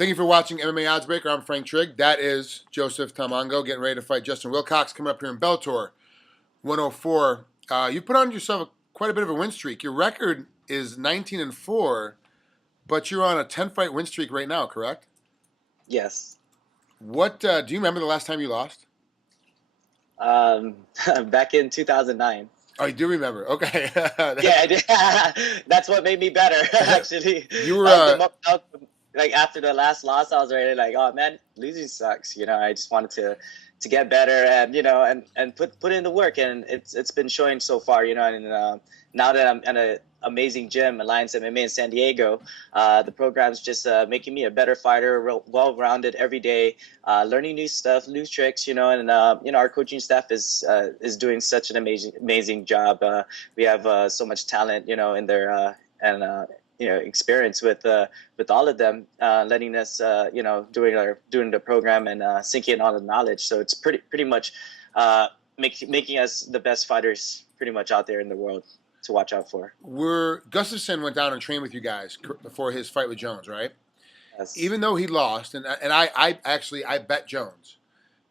Thank you for watching MMA Oddsbreaker. I'm Frank Trigg. That is Joseph Taimanglo getting ready to fight Justin Wilcox coming up here in Bellator 104. You put on yourself quite a bit of a win streak. Your record is 19-4, but you're on a 10-fight win streak right now, correct? Yes. What do you remember the last time you lost? Back in 2009. Oh, you do remember? Okay. Yeah, I did. That's what made me better, actually. You were like after the last loss, I was already like, oh man, losing sucks. I just wanted to get better and and put in the work, and it's been showing so far. And now that I'm at an amazing gym, Alliance MMA in San Diego, the program's just making me a better fighter, well-rounded every day, learning new stuff, new tricks. And our coaching staff is doing such an amazing job. We have so much talent, in there, and experience with all of them, letting us doing the program and sinking all the knowledge. So it's pretty much making us the best fighters pretty much out there in the world to watch out for. Gustafsson went down and trained with you guys before his fight with Jones, right? Yes. Even though he lost, and I actually bet Jones,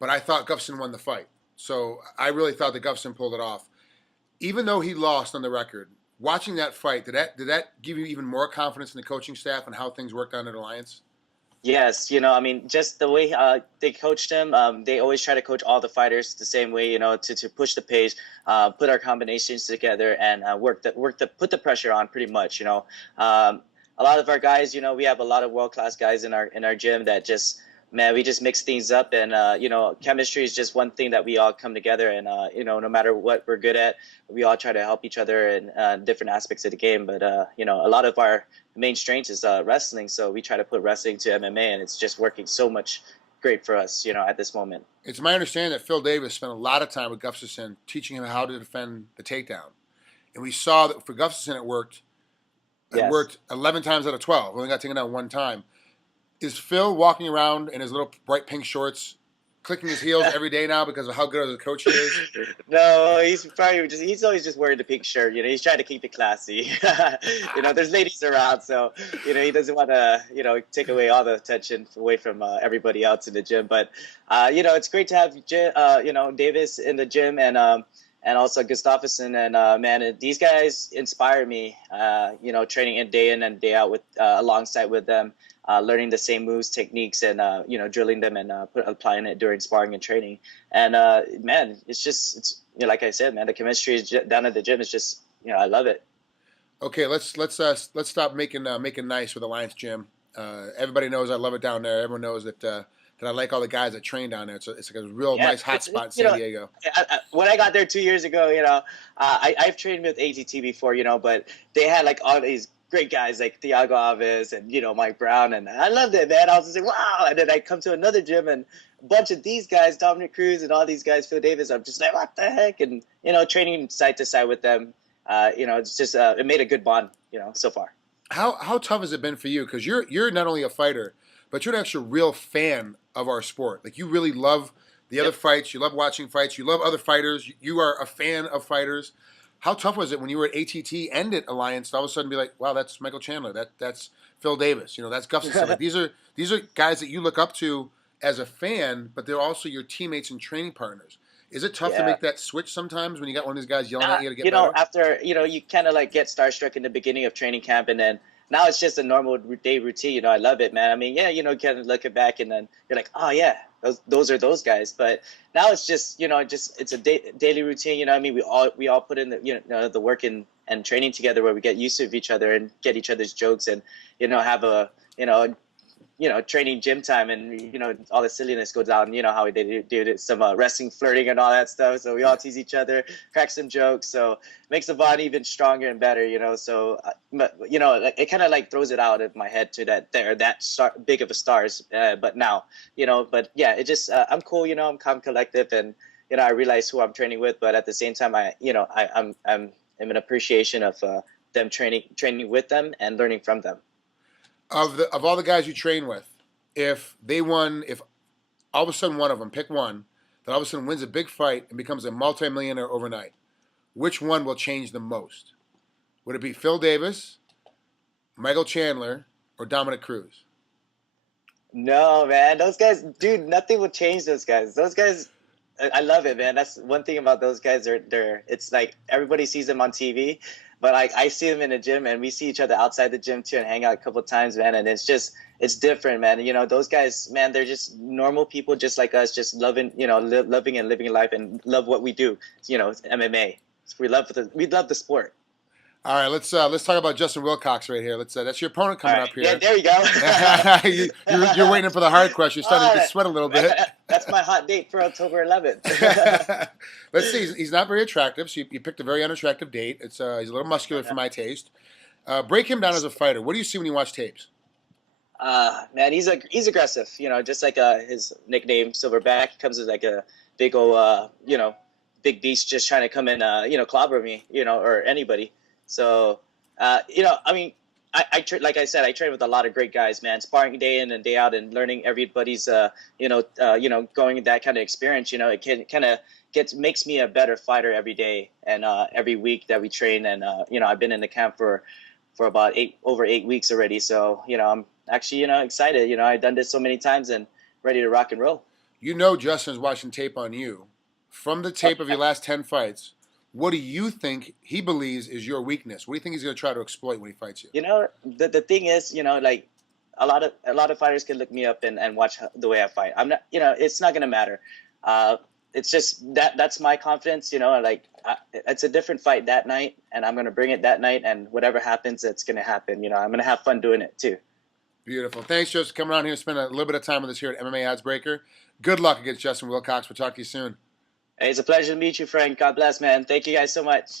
but I thought Gustafsson won the fight. So I really thought that Gustafsson pulled it off. Even though he lost on the record, watching that fight, did that give you even more confidence in the coaching staff and how things worked out at Alliance? Yes, just the way they coached him, they always try to coach all the fighters the same way, to push the pace, put our combinations together, and put the pressure on pretty much. A lot of our guys, we have a lot of world-class guys in our gym that just, man, we just mix things up, and chemistry is just one thing that we all come together, and no matter what we're good at, we all try to help each other in different aspects of the game. But a lot of our main strength is wrestling, so we try to put wrestling to MMA, and it's just working so much great for us, at this moment. It's my understanding that Phil Davis spent a lot of time with Gustafsson teaching him how to defend the takedown, and we saw that for Gustafsson it worked. It worked 11 times out of 12. We only got taken down one time. Is Phil walking around in his little bright pink shorts, clicking his heels every day now because of how good of a coach he is? No, he's always just wearing the pink shirt. He's trying to keep it classy. There's ladies around, so he doesn't want to take away all the attention away from everybody else in the gym. But it's great to have Davis in the gym, and also Gustafsson, and man, these guys inspire me. Training in and day out with alongside with them. Learning the same moves, techniques, and drilling them and applying it during sparring and training. And man, it's like I said, man, the chemistry is down at the gym is just I love it. Okay, let's stop making nice with Alliance Gym. Everybody knows I love it down there. Everyone knows that I like all the guys that train down there. It's like a real nice hot spot in San Diego. When I got there 2 years ago, I've trained with ATT before, but they had like all these great guys like Thiago Alves and Mike Brown, and I loved it, man. I was just like, wow. And then I come to another gym and a bunch of these guys, Dominic Cruz and all these guys, Phil Davis. I'm just like, what the heck? And training side to side with them, it's just it made a good bond, so far. How tough has it been for you? Because you're not only a fighter, but you're an actual real fan of our sport. Like, you really love the other fights. You love watching fights. You love other fighters. You are a fan of fighters. How tough was it when you were at ATT and at Alliance to all of a sudden be like, wow, that's Michael Chandler, that's Phil Davis, that's Gustafsson. Like, these are guys that you look up to as a fan, but they're also your teammates and training partners. Is it tough to make that switch sometimes when you got one of these guys yelling at you to get better? After you kind of like get starstruck in the beginning of training camp, and then now it's just a normal day routine. I love it, man. I mean, kind of looking back, and then you're like, oh yeah, those are those guys. But now it's just it's a daily routine. I mean, we all put in the the work and training together, where we get used to each other and get each other's jokes, and have a training gym time, and all the silliness goes down. How they do some wrestling, flirting, and all that stuff. So we all tease each other, crack some jokes. So it makes the bond even stronger and better. So it kind of like throws it out of my head to that they're that big of a stars. But now, but yeah, it just I'm cool. I'm calm, collective, and I realize who I'm training with. But at the same time, I'm in appreciation of them training with them and learning from them. Of all the guys you train with, if all of a sudden one of them, pick one, that all of a sudden wins a big fight and becomes a multimillionaire overnight, which one will change the most? Would it be Phil Davis, Michael Chandler, or Dominic Cruz? No, man, those guys, dude, nothing would change those guys. Those guys, I love it, man. That's one thing about those guys. They're. It's like everybody sees them on TV, but like I see them in the gym, and we see each other outside the gym too, and hang out a couple of times, man. And it's different, man. You know, those guys, man, they're just normal people, just like us, just loving, loving and living life, and love what we do. You know, it's MMA. We love the sport. All right, let's talk about Justin Wilcox right here. That's your opponent coming All right. up Yeah, here. there you go. You're waiting for the hard question. You're starting to sweat a little bit. That's my hot date for October 11th. Let's see. He's not very attractive, so you picked a very unattractive date. He's a little muscular for my taste. Break him down as a fighter. What do you see when you watch tapes? Man, he's aggressive. You know, just like his nickname, Silverback. He comes as like a big old, big beast, just trying to come in, clobber me, or anybody. So, I mean, like I said, I train with a lot of great guys, man. Sparring day in and day out, and learning everybody's, going that kind of experience. You know, it can kind of makes me a better fighter every day and every week that we train. And I've been in the camp for about over 8 weeks already. So, I'm actually, excited. I've done this so many times and ready to rock and roll. Justin's watching tape on you. From the tape of your last 10 fights, what do you think he believes is your weakness? What do you think he's going to try to exploit when he fights you? The thing is, like a lot of fighters can look me up and watch the way I fight. I'm not, it's not going to matter. It's just that's my confidence, it's a different fight that night, and I'm going to bring it that night, and whatever happens, it's going to happen. I'm going to have fun doing it too. Beautiful. Thanks, Joseph, for coming around here and spending a little bit of time with us here at MMA Oddsbreaker. Good luck against Justin Wilcox. We'll talk to you soon. Hey, it's a pleasure to meet you, Frank. God bless, man. Thank you guys so much.